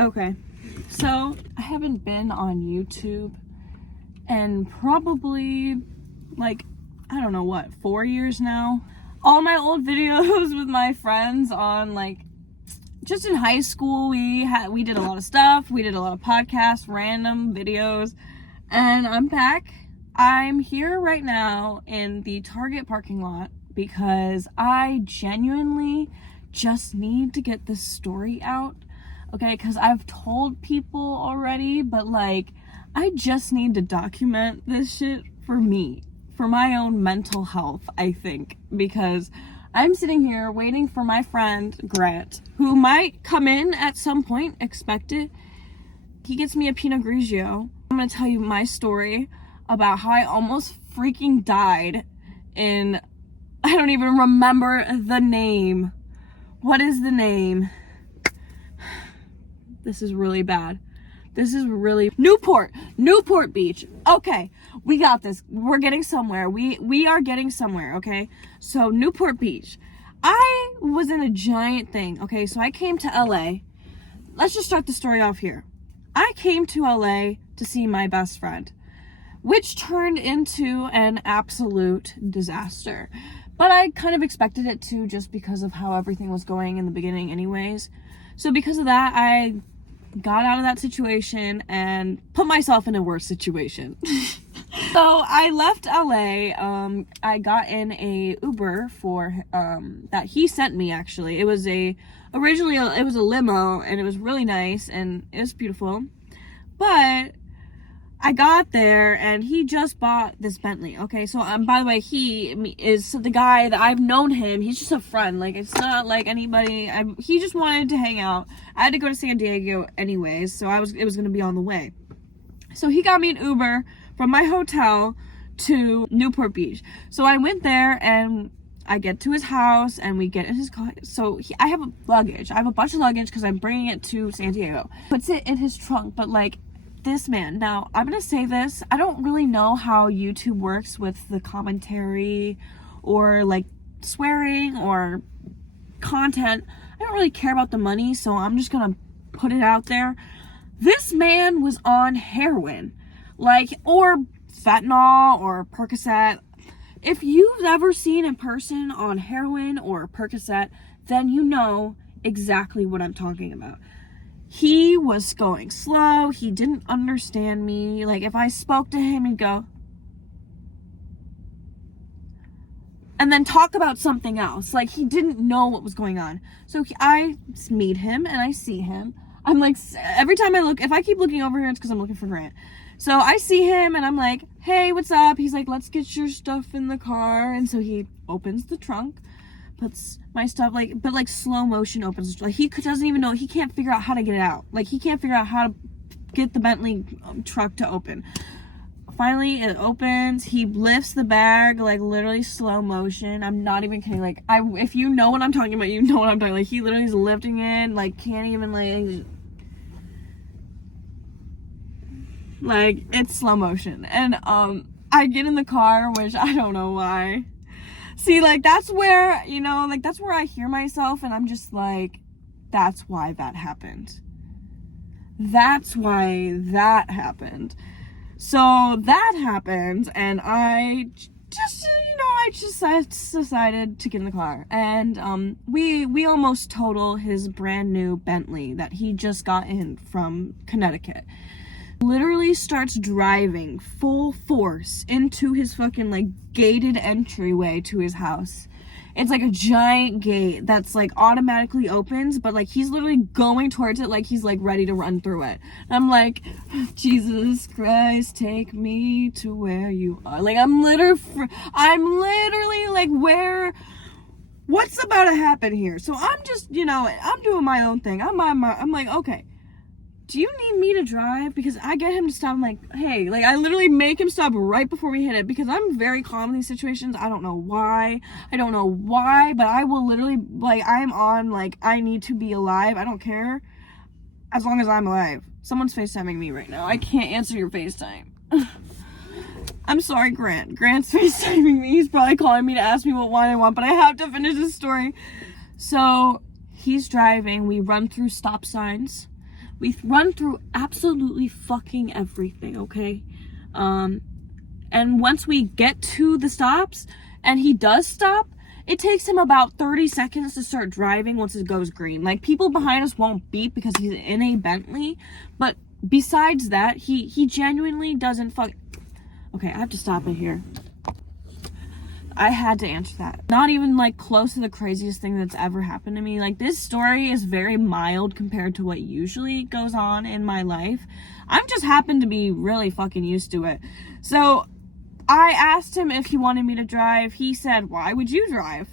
Okay, so I haven't been on YouTube in probably like, I don't know what, 4 years now. All my old videos with my friends on like, just in high school, we did a lot of stuff. We did a lot of podcasts, random videos, and I'm back. I'm here right now in the Target parking lot because I genuinely just need to get this story out. Okay, because I've told people already, but like, I just need to document this shit for me, for my own mental health, I think, because I'm sitting here waiting for my friend Grant, who might come in at some point, expect it. He gets me a Pinot Grigio. I'm gonna tell you my story about how I almost freaking died in, I don't even remember the name. What is the name? This is really bad. This is really Newport Beach. Okay, we got this. We're getting somewhere. We are getting somewhere, okay? So Newport Beach. I was in a giant thing. Okay, so I came to LA. Let's just start the story off here. I came to LA to see my best friend, which turned into an absolute disaster. But I kind of expected it to, just because of how everything was going in the beginning anyways. So because of that, I got out of that situation and put myself in a worse situation. So I left LA. I got in a Uber for that he sent me, actually. It was originally it was a limo, and it was really nice and it was beautiful. But I got there and he just bought this Bentley. Okay, so by the way, he is the guy that I've known him. He's just a friend. Like, it's not like anybody. He just wanted to hang out. I had to go to San Diego anyways, so it was gonna be on the way. So he got me an Uber from my hotel to Newport Beach. So I went there and I get to his house and we get in his car. So I have luggage. I have a bunch of luggage because I'm bringing it to San Diego. Puts it in his trunk, but like, this man, now I'm gonna say this, I don't really know how YouTube works with the commentary or like swearing or content. I don't really care about the money, so I'm just gonna put it out there. This man was on heroin, like, or fentanyl or Percocet. If you've ever seen a person on heroin or Percocet, then you know exactly what I'm talking about. He was going slow. He didn't understand me. Like, if I spoke to him, he'd go, and then talk about something else. Like, he didn't know what was going on. So I meet him and I see him. I'm like, every time I look, if I keep looking over here, it's because I'm looking for Grant. So I see him and I'm like, hey, what's up? He's like, let's get your stuff in the car. And so he opens the trunk, puts my stuff, like, but like slow motion opens. Like, he doesn't even know, he can't figure out how to get it out. Like, he can't figure out how to get the Bentley truck to open. Finally, it opens. He lifts the bag, like, literally slow motion. I'm not even kidding. Like, if you know what I'm talking about, you know what I'm talking about. Like, he literally is lifting it, like, can't even, like, it's slow motion. And, I get in the car, which I don't know why. See, like, that's where, you know, like, that's where I hear myself, and I'm just like, that's why that happened. That's why that happened. So that happened, and I just decided to get in the car. And we almost total his brand new Bentley that he just got in from Connecticut. Literally starts driving full force into his fucking, like, gated entryway to his house. It's like a giant gate that's like automatically opens, but like he's literally going towards it like he's like ready to run through it. And I'm like, Jesus Christ, take me to where you are. Like, I'm literally like, what's about to happen here? So I'm just, you know, I'm doing my own thing. I'm like, okay, do you need me to drive? Because I get him to stop. I'm like, hey, like, I literally make him stop right before we hit it, because I'm very calm in these situations. I don't know why, but I will literally, like, I'm on, like, I need to be alive. I don't care, as long as I'm alive. Someone's FaceTiming me right now. I can't answer your FaceTime. I'm sorry, Grant. Grant's FaceTiming me. He's probably calling me to ask me what wine I want, but I have to finish this story. So he's driving. We run through stop signs. We run through absolutely fucking everything, okay? And once we get to the stops and he does stop, it takes him about 30 seconds to start driving once it goes green. Like, people behind us won't beep because he's in a Bentley, but besides that, he genuinely doesn't Okay, I have to stop it here. I had to answer that. Not even like close to the craziest thing that's ever happened to me. Like, this story is very mild compared to what usually goes on in my life. I'm just happened to be really fucking used to it. So I asked him if he wanted me to drive. He said, "Why would you drive?"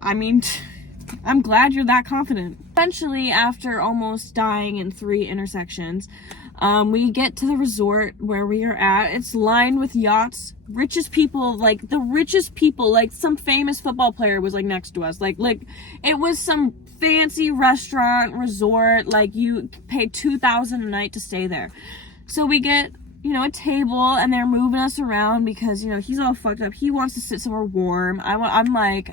I mean, I'm glad you're that confident. Eventually, after almost dying in 3 intersections, we get to the resort where we are at. It's lined with yachts. Richest people, like the richest people, like some famous football player was like next to us. Like it was some fancy restaurant resort. Like, you paid $2,000 a night to stay there. So we get, a table, and they're moving us around because, he's all fucked up. He wants to sit somewhere warm. I'm like,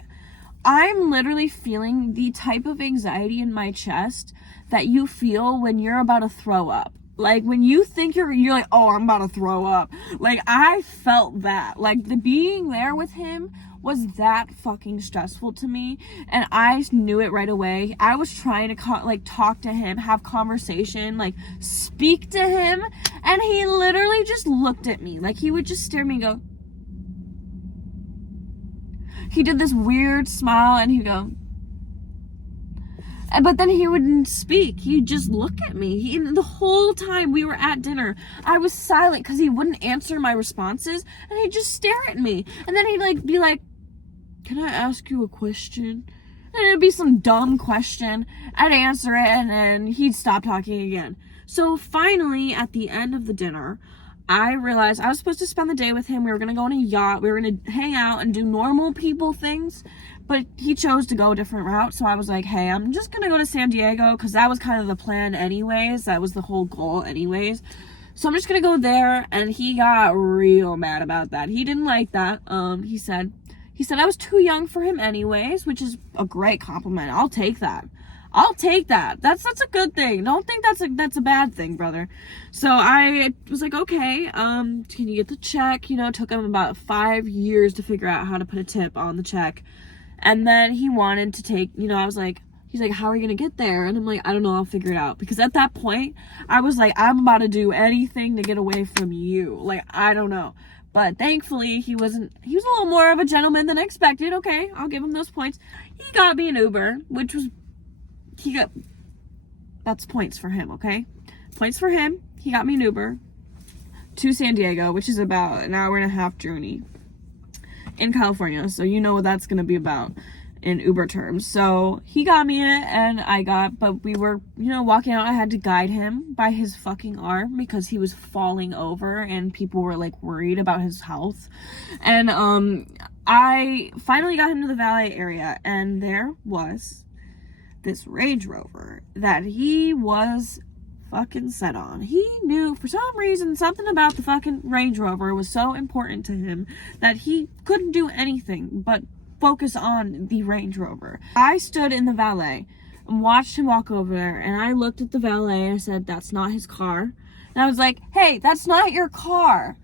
I'm literally feeling the type of anxiety in my chest that you feel when you're about to throw up. Like, when you think you're like, oh, I'm about to throw up. Like, I felt that. Like, the being there with him was that fucking stressful to me, and I knew it right away. I was trying to talk to him, have conversation, like speak to him, and he literally just looked at me. Like, he would just stare at me and go. He did this weird smile, and he'd go. But then he wouldn't speak. He'd just look at me. The whole time we were at dinner, I was silent because he wouldn't answer my responses, and he'd just stare at me. And then he'd be like, "Can I ask you a question?" And it'd be some dumb question. I'd answer it, and then he'd stop talking again. So finally, at the end of the dinner, I realized I was supposed to spend the day with him. We were going to go on a yacht. We were going to hang out and do normal people things. But he chose to go a different route. So I was like, hey, I'm just going to go to San Diego, because that was kind of the plan anyways. That was the whole goal anyways. So I'm just going to go there. And he got real mad about that. He didn't like that. He said I was too young for him anyways, which is a great compliment. I'll take that. That's a good thing. Don't think that's a bad thing, brother. So I was like, okay, can you get the check? It took him about 5 years to figure out how to put a tip on the check. And then he wanted to take, I was like, he's like, how are you going to get there? And I'm like, I don't know, I'll figure it out. Because at that point, I was like, I'm about to do anything to get away from you. Like, I don't know. But thankfully, he was a little more of a gentleman than I expected. Okay, I'll give him those points. He got me an Uber, that's points for him, okay? Points for him. He got me an Uber to San Diego, which is about an hour and a half journey in California. So you know what that's going to be about in Uber terms. So he got me it, but we were, walking out. I had to guide him by his fucking arm because he was falling over and people were like worried about his health. And I finally got him to the valet area, and there was this Range Rover that he was fucking set on. He knew for some reason something about the fucking Range Rover was so important to him that he couldn't do anything but focus on the Range Rover. I stood in the valet and watched him walk over there, and I looked at the valet and I said, that's not his car. And I was like, hey, that's not your car.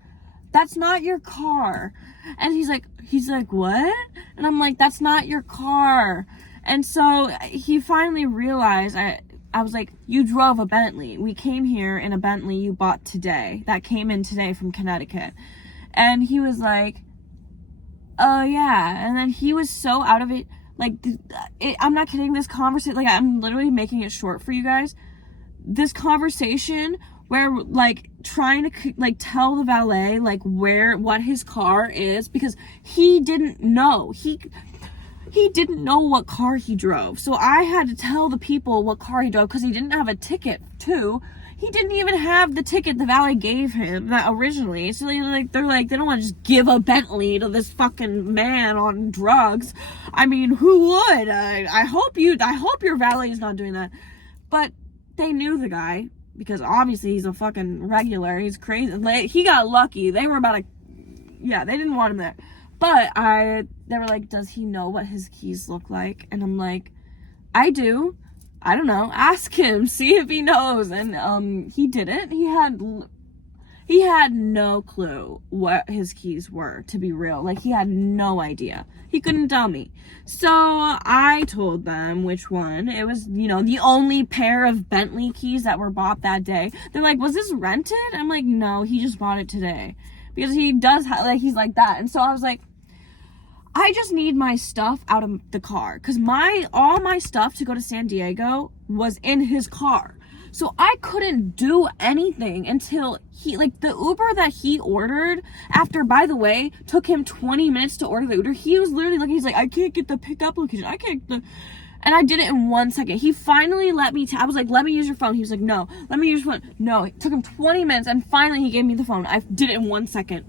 That's not your car. And he's like, what? And I'm like, that's not your car. And so he finally realized, I was like, you drove a Bentley. We came here in a Bentley you bought today. That came in today from Connecticut. And he was like, oh yeah. And then he was so out of it. Like, I'm not kidding. This conversation, like, I'm literally making it short for you guys. This conversation where, like, trying to, like, tell the valet, like, what his car is, because he didn't know. He didn't know what car he drove. So I had to tell the people what car he drove because he didn't have a ticket too. He didn't even have the ticket the valet gave him that originally. So they're like, they don't want to just give a Bentley to this fucking man on drugs. I mean, who would? I hope your valet is not doing that. But they knew the guy because obviously he's a fucking regular. He's crazy. He got lucky. They were they didn't want him there. But they were like, does he know what his keys look like? And I'm like, I do. I don't know, ask him, see if he knows. And he didn't. He had no clue what his keys were, to be real. Like, he had no idea. He couldn't tell me. So I told them which one. It was, you know, the only pair of Bentley keys that were bought that day. They're like, was this rented? I'm like, no, he just bought it today. Because he does, like, he's like that. And so I was like, I just need my stuff out of the car. Because all my stuff to go to San Diego was in his car. So I couldn't do anything until he, like, the Uber that he ordered, after, by the way, took him 20 minutes to order the Uber. He was literally like, he's like, I can't get the pickup location. I can't get the... And I did it in 1 second. He finally let me, I was like, let me use your phone. He was like, no, let me use your phone. No, it took him 20 minutes, and finally he gave me the phone. I did it in 1 second.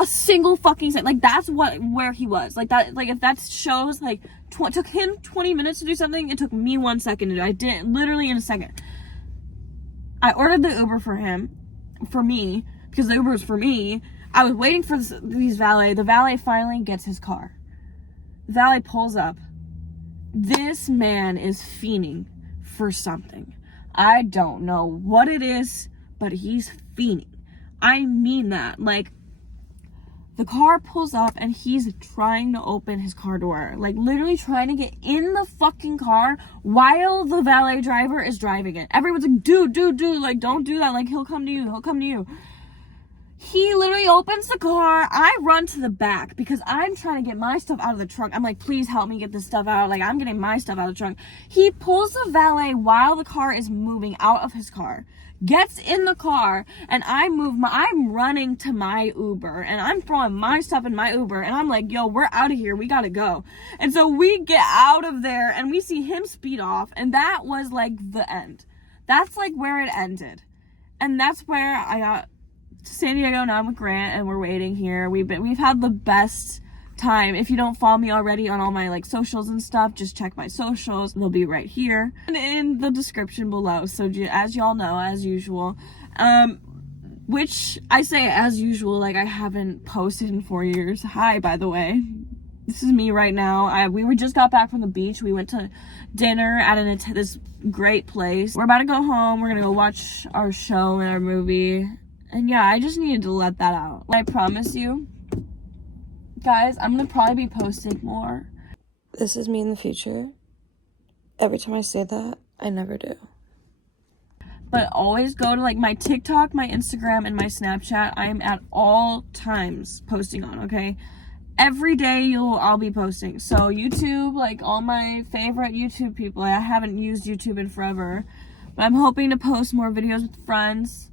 A single fucking second. Like, that's where he was. Like, that, like, if that shows, like, took him 20 minutes to do something, it took me 1 second to do. I did it literally in a second. I ordered the Uber for me, because the Uber was for me. I was waiting for these valet. The valet finally gets his car. The valet pulls up. This man is fiending for something. I don't know what it is, but he's fiending. I mean that. Like, the car pulls up and he's trying to open his car door. Like, literally trying to get in the fucking car while the valet driver is driving it. Everyone's like, dude, like, don't do that. Like, he'll come to you. He literally opens the car. I run to the back because I'm trying to get my stuff out of the trunk. I'm like, please help me get this stuff out. Like, I'm getting my stuff out of the trunk. He pulls the valet while the car is moving out of his car, gets in the car, and I'm running to my Uber, and I'm throwing my stuff in my Uber, and I'm like, yo, we're out of here. We gotta go. And so we get out of there, and we see him speed off, and that was, like, the end. That's, like, where it ended. And that's where I got to San Diego. Now I'm with Grant, and we're waiting here. We've had the best time. If you don't follow me already on all my, like, socials and stuff, just check my socials. They'll be right here and in the description below. So as y'all know, as usual, which I say as usual, like, I haven't posted in 4 years. Hi, by the way. This is me right now. We just got back from the beach. We went to dinner at this great place. We're about to go home. We're gonna go watch our show and our movie. And yeah, I just needed to let that out. I promise you, guys, I'm gonna probably be posting more. This is me in the future. Every time I say that, I never do. But always go to, like, my TikTok, my Instagram, and my Snapchat. I'm at all times posting on, okay? Every day I'll be posting. So YouTube, like, all my favorite YouTube people. I haven't used YouTube in forever. But I'm hoping to post more videos with friends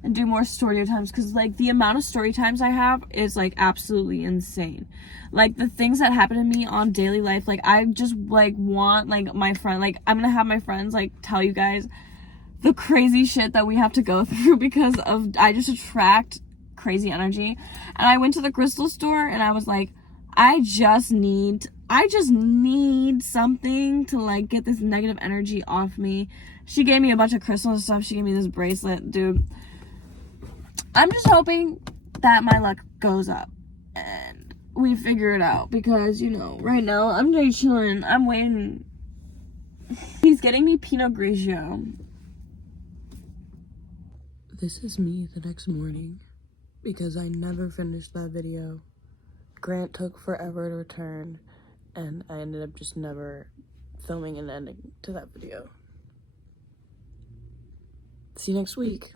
and do more story times, because, like, the amount of story times I have is, like, absolutely insane. Like, the things that happen to me on daily life, like, I just, like, want, like, my friend, like, I'm gonna have my friends, like, tell you guys the crazy shit that we have to go through because of, I just attract crazy energy. And I went to the crystal store and I was like, I just need something to, like, get this negative energy off me. She gave me a bunch of crystals and stuff. She gave me this bracelet, dude. I'm just hoping that my luck goes up and we figure it out, because, you know, right now I'm just chilling. I'm waiting. He's getting me Pinot Grigio. This is me the next morning because I never finished that video. Grant took forever to return, and I ended up just never filming an ending to that video. See you next week.